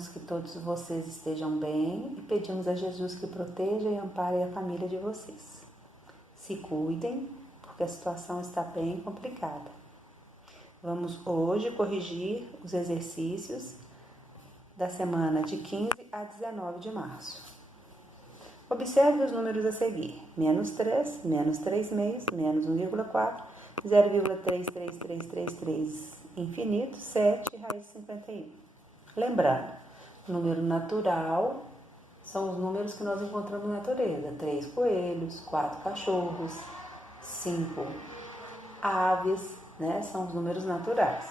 Esperamos que todos vocês estejam bem e pedimos a Jesus que proteja e ampare a família de vocês. Se cuidem, porque a situação está bem complicada. Vamos hoje corrigir os exercícios da semana de 15 a 19 de março. Observe os números a seguir: menos 3, menos 3 meios, menos 1,4, 0,33333, infinito, 7, raiz de 51. Lembrando, número natural são os números que nós encontramos na natureza: 3 coelhos, 4 cachorros, 5 aves, né? São os números naturais.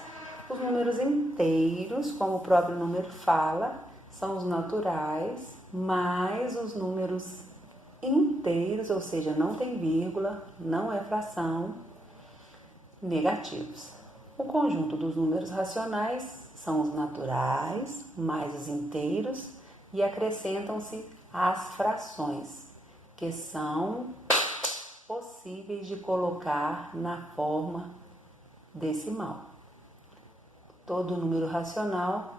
Os números inteiros, como o próprio número fala, são os naturais, mais os números inteiros, ou seja, não tem vírgula, não é fração, negativos. O conjunto dos números racionais são os naturais, mais os inteiros, e acrescentam-se as frações, que são possíveis de colocar na forma decimal. Todo número racional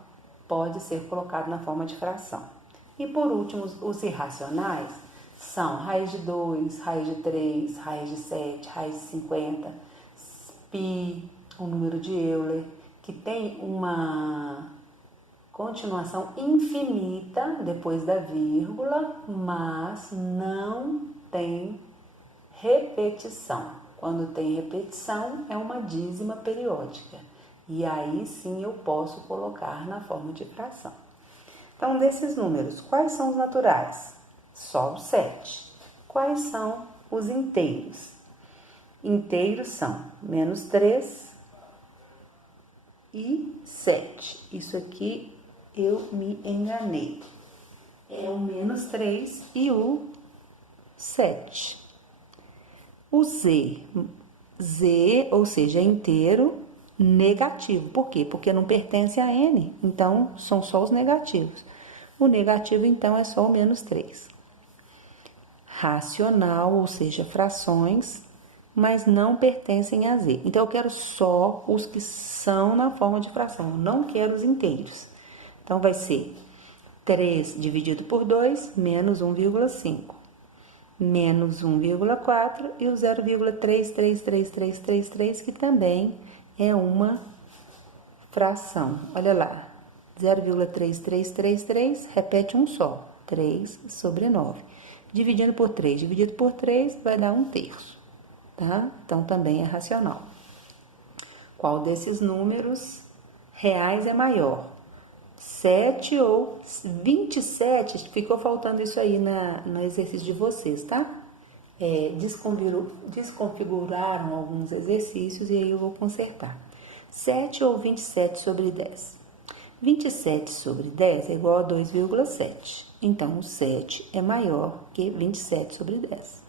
pode ser colocado na forma de fração. E por último, os irracionais são raiz de 2, raiz de 3, raiz de 7, raiz de 50, pi, o número de Euler, que tem uma continuação infinita depois da vírgula, mas não tem repetição. Quando tem repetição, é uma dízima periódica. E aí sim eu posso colocar na forma de fração. Então, desses números, quais são os naturais? Só o 7. Quais são os inteiros? Inteiros são menos 3 e 7. Isso aqui eu me enganei. É o menos 3 e o 7. O Z, ou seja, inteiro, negativo. Por quê? Porque não pertence a N, então são só os negativos. O negativo, então, é só o menos 3. Racional, ou seja, frações, mas não pertencem a Z. Então, eu quero só os que são na forma de fração, eu não quero os inteiros. Então, vai ser 3 dividido por 2, menos 1,5. Menos 1,4 e o 0,33333, que também é uma fração. Olha lá, 0,3333, repete um só, 3 sobre 9. Dividido por 3 vai dar 1/3, tá? Então, também é racional. Qual desses números reais é maior? 7 ou 27, ficou faltando isso aí no exercício de vocês, tá? Desconfiguraram alguns exercícios e aí eu vou consertar. 7 ou 27 sobre 10. 27 sobre 10 é igual a 2,7. Então, o 7 é maior que 27 sobre 10.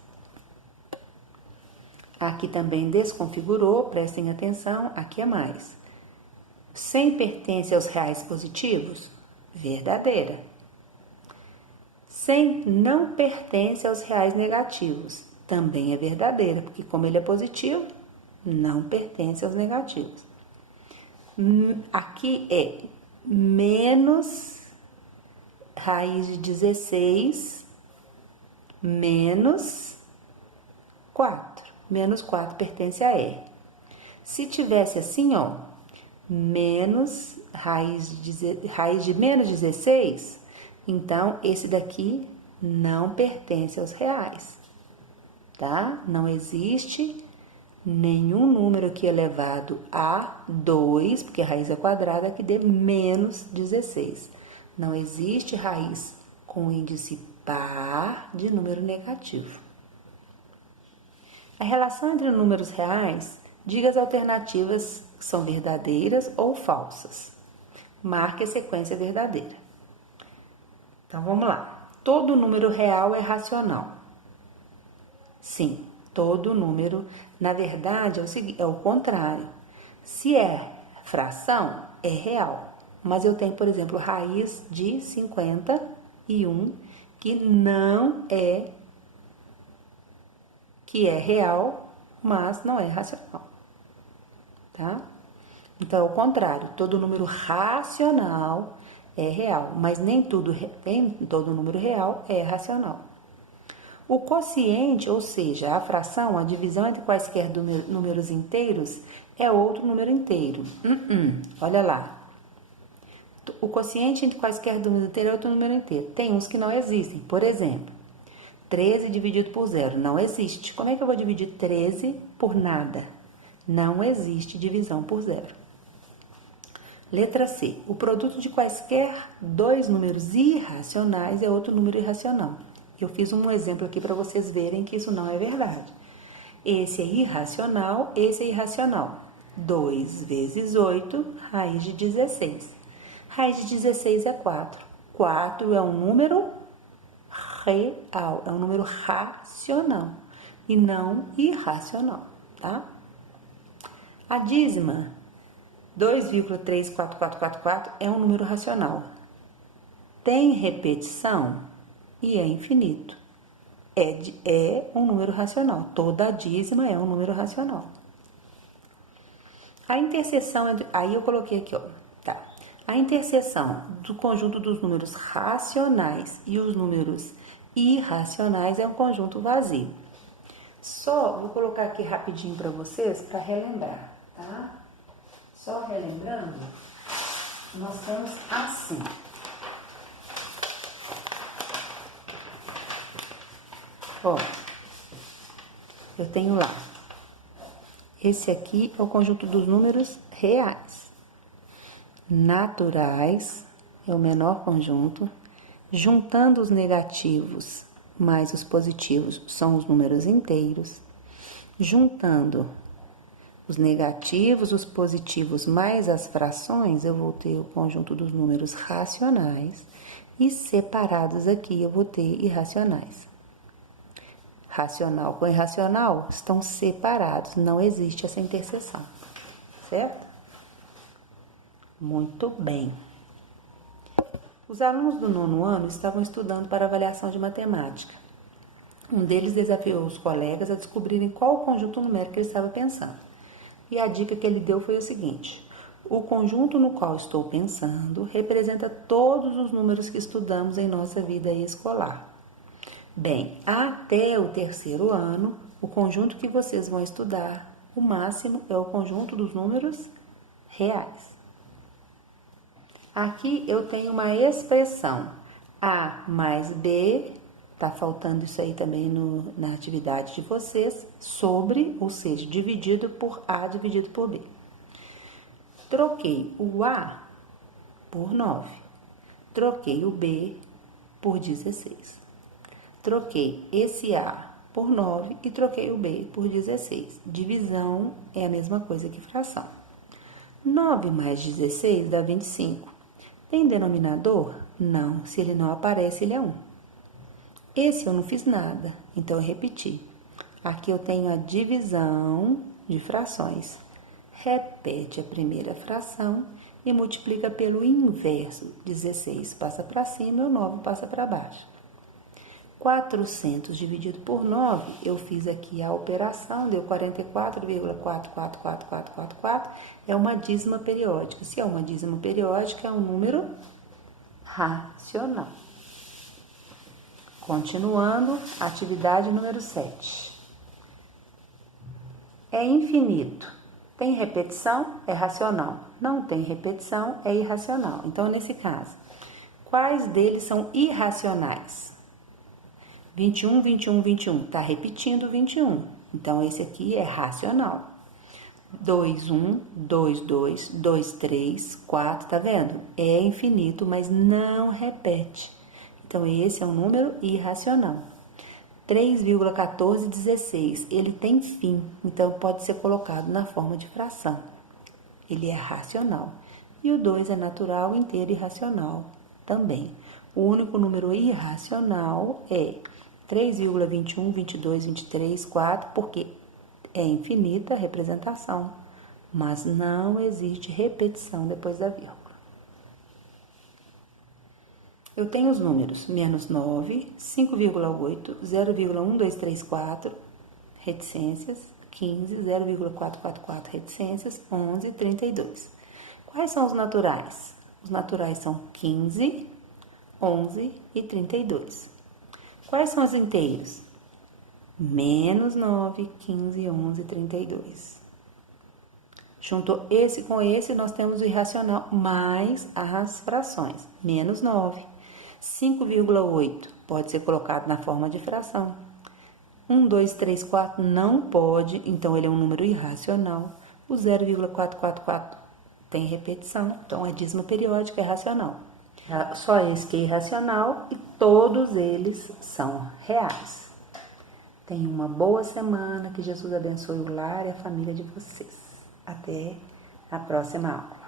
Aqui também desconfigurou, prestem atenção, aqui é mais. 100 pertence aos reais positivos? Verdadeira. 100 não pertence aos reais negativos? Também é verdadeira, porque como ele é positivo, não pertence aos negativos. Aqui é menos raiz de 16 menos 4. Menos 4 pertence a R. Se tivesse assim, ó, menos raiz de menos 16, então esse daqui não pertence aos reais, tá? Não existe nenhum número aqui elevado a 2, porque a raiz é quadrada, que dê menos 16. Não existe raiz com índice par de número negativo. A relação entre números reais, diga as alternativas que são verdadeiras ou falsas. Marque a sequência verdadeira. Então, vamos lá. Todo número real é racional. Sim, todo número, na verdade, é o contrário. Se é fração, é real. Mas eu tenho, por exemplo, raiz de 51, que é real, mas não é racional. Tá? Então, é o contrário. Todo número racional é real, mas nem todo número real é racional. O quociente, ou seja, a fração, a divisão entre quaisquer números inteiros, é outro número inteiro. Olha lá. O quociente entre quaisquer números inteiros é outro número inteiro. Tem uns que não existem. Por exemplo, 13 dividido por zero não existe. Como é que eu vou dividir 13 por nada? Não existe divisão por zero. Letra C. O produto de quaisquer dois números irracionais é outro número irracional. Eu fiz um exemplo aqui para vocês verem que isso não é verdade. Esse é irracional, esse é irracional. 2 vezes 8, raiz de 16. Raiz de 16 é 4. 4 é um número real, é um número racional e não irracional, tá? A dízima 2,34444 é um número racional. Tem repetição e é infinito. É um número racional. Toda dízima é um número racional. A interseção entre... Aí eu coloquei aqui, ó. Tá. A interseção do conjunto dos números racionais e os números irracionais é um conjunto vazio. Só vou colocar aqui rapidinho para vocês, para relembrar, tá? Só relembrando, nós estamos assim. Ó, eu tenho lá. Esse aqui é o conjunto dos números reais. Naturais é o menor conjunto. Juntando os negativos mais os positivos são os números inteiros. Juntando os negativos, os positivos mais as frações, eu vou ter o conjunto dos números racionais. E separados aqui eu vou ter irracionais. Racional com irracional estão separados, não existe essa interseção, certo? Muito bem. Os alunos do 9º ano estavam estudando para avaliação de matemática. Um deles desafiou os colegas a descobrirem qual o conjunto numérico que ele estava pensando. E a dica que ele deu foi o seguinte: o conjunto no qual estou pensando representa todos os números que estudamos em nossa vida escolar. Bem, até o 3º ano, o conjunto que vocês vão estudar, o máximo é o conjunto dos números reais. Aqui eu tenho uma expressão A mais B, tá faltando isso aí também na atividade de vocês, sobre, ou seja, dividido por A dividido por B. Troquei o A por 9, troquei o B por 16. Troquei esse A por 9 e troquei o B por 16. Divisão é a mesma coisa que fração. 9 mais 16 dá 25. Tem denominador? Não. Se ele não aparece, ele é 1. Esse eu não fiz nada, então eu repeti. Aqui eu tenho a divisão de frações. Repete a primeira fração e multiplica pelo inverso. 16 passa para cima e o 9 passa para baixo. 400 dividido por 9, eu fiz aqui a operação, deu 44,444444, é uma dízima periódica. Se é uma dízima periódica, é um número racional. Continuando, atividade número 7. É infinito. Tem repetição? É racional. Não tem repetição? É irracional. Então, nesse caso, quais deles são irracionais? 21, 21, 21. Está repetindo 21. Então, esse aqui é racional. 2, 1, 2, 2, 2, 3, 4. Tá vendo? É infinito, mas não repete. Então, esse é um número irracional. 3,1416. Ele tem fim, então pode ser colocado na forma de fração. Ele é racional. E o 2 é natural, inteiro e racional também. O único número irracional é 3,21, 22, 23, 4, porque é infinita a representação, mas não existe repetição depois da vírgula. Eu tenho os números menos 9, 5,8, 0,1234, reticências, 15, 0,444, reticências, 11, 32. Quais são os naturais? Os naturais são 15, 11 e 32. Quais são os inteiros? Menos 9, 15, 11, 32. Juntou esse com esse, nós temos o irracional mais as frações. Menos 9. 5,8 pode ser colocado na forma de fração. 1, 2, 3, 4 não pode, então ele é um número irracional. O 0,444 tem repetição, então é dízima periódica, é racional. Só esse que é irracional e todos eles são reais. Tenham uma boa semana, que Jesus abençoe o lar e a família de vocês. Até a próxima aula.